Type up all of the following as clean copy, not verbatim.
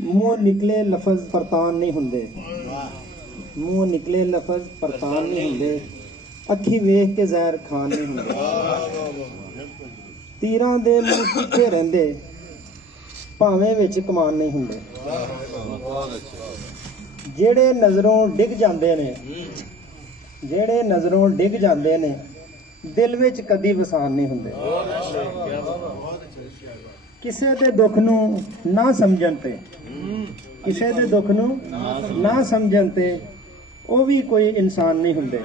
ਮੂੰਹ ਨਿਕਲੇ ਲਫ਼ਜ਼ ਪਰਤਾਨ ਨਹੀਂ ਹੁੰਦੇ। ਮੂੰਹ ਨਿਕਲੇ ਲਫ਼ਜ਼ ਪਰਤਾਨ ਨਹੀਂ ਹੁੰਦੇ। ਅੱਖੀ ਵੇਖ ਕੇ ਜ਼ਹਿਰ ਖਾਨ ਨਹੀਂ ਹੁੰਦੇ। ਤੀਰਾਂ ਦੇ ਮੂੰਹ ਤਿੱਖੇ ਰਹਿੰਦੇ, ਭਾਵੇਂ ਵਿੱਚ ਕਮਾਨ ਨਹੀਂ ਹੁੰਦੇ। ਜਿਹੜੇ ਨਜ਼ਰੋਂ ਡਿੱਗ ਜਾਂਦੇ ਨੇ, ਜਿਹੜੇ ਨਜ਼ਰੋਂ ਡਿੱਗ ਜਾਂਦੇ ਨੇ, ਦਿਲ ਵਿੱਚ ਕਦੀ ਵਸਾਨ ਨਹੀਂ ਹੁੰਦੇ। ਕਿਸੇ ਦੇ ਦੁੱਖ ਨੂੰ ਨਾ ਸਮਝਣ ਤੇ, ਕਿਸੇ ਦੇ ਦੁੱਖ ਨੂੰ ਨਾ ਸਮਝਣ ਤੇ ਉਹ ਵੀ ਕੋਈ ਇਨਸਾਨ ਨਹੀਂ ਹੁੰਦੇ।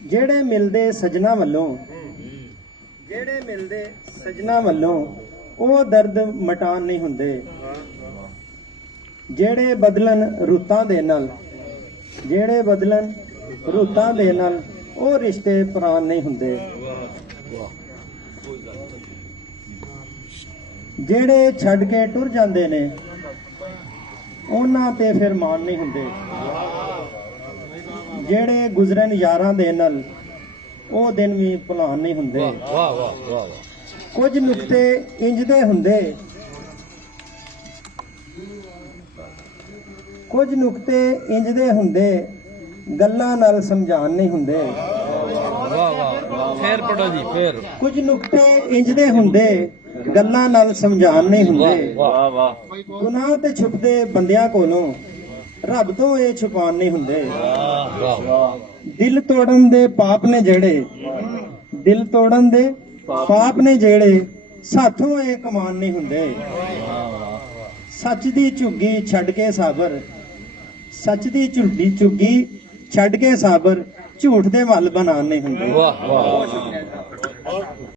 ਜਿਹੜੇ ਮਿਲਦੇ ਸਜਣਾ ਵੱਲੋਂ, ਜਿਹੜੇ ਮਿਲਦੇ ਸਜਣਾ ਵੱਲੋਂ ਉਹ ਦਰਦ ਮਟਾਨ ਨਹੀਂ ਹੁੰਦੇ। ਜਿਹੜੇ ਬਦਲਣ ਰੁੱਤਾਂ ਦੇ ਨਾਲ, ਜਿਹੜੇ ਬਦਲਣ ਰੁੱਤਾਂ ਦੇ ਨਾਲ ਉਹ ਰਿਸ਼ਤੇ ਪੁਰਾਣ ਨਹੀਂ ਹੁੰਦੇ। ਜਿਹੜੇ ਛੱਡ ਕੇ ਟੁਰ ਜਾਂਦੇ ਨੇ ਉਹਨਾਂ ਤੇ ਫਿਰ ਮਾਣ ਨਹੀਂ ਹੁੰਦੇ। ਜਿਹੜੇ ਗੁਜ਼ਰਨ ਯਾਰਾਂ ਦੇ ਨਾਲ ਉਹ ਦਿਨ ਵੀ ਭੁਲਾਣ ਨਹੀਂ ਹੁੰਦੇ। ਕੁਝ ਨੁਕਤੇ ਇੰਜ ਦੇ ਹੁੰਦੇ, ਕੁਝ ਨੁਕਤੇ ਇੰਜ ਦੇ ਹੁੰਦੇ, ਗੱਲਾਂ ਨਾਲ ਸਮਝਾਣ ਨਹੀਂ ਹੁੰਦੇ। ਫੇਰ ਪੜੋ ਜੀ, ਫੇਰ। ਕੁਝ ਨੁਕਤੇ ਇੰਜ ਦੇ ਹੁੰਦੇ, ਗੱਲਾਂ ਨਾਲ ਸਮਝਾਣ ਨਹੀਂ ਹੁੰਦੇ। ਵਾਹ ਵਾਹ। ਗੁਨਾਹ ਤੇ ਛੁਪਦੇ ਬੰਦਿਆਂ ਕੋਲੋਂ ਰੱਬ ਤੋਂ ਇਹ ਛੁਪਾਣ ਨਹੀਂ ਹੁੰਦੇ। ਵਾਹ ਵਾਹ। ਦਿਲ ਤੋੜਨ ਦੇ ਪਾਪ ਨੇ ਜਿਹੜੇ, ਦਿਲ ਤੋੜਨ ਦੇ ਪਾਪ ਨੇ ਜਿਹੜੇ, ਸਾਥੋਂ ਇਹ ਕਮਾਨ ਨਹੀਂ ਹੁੰਦੇ। ਸੱਚ ਦੀ ਝੁੱਗੀ ਛੱਡ ਕੇ ਸਾਬਰ, ਸੱਚ ਦੀ ਝੁੱਗੀ ਛੱਡ ਕੇ ਸਾਬਰ, ਝੂਠ ਦੇ ਵੱਲ ਬਣਾਣ ਨਹੀਂ ਹੁੰਦੇ। ਵਾਹ ਵਾਹ।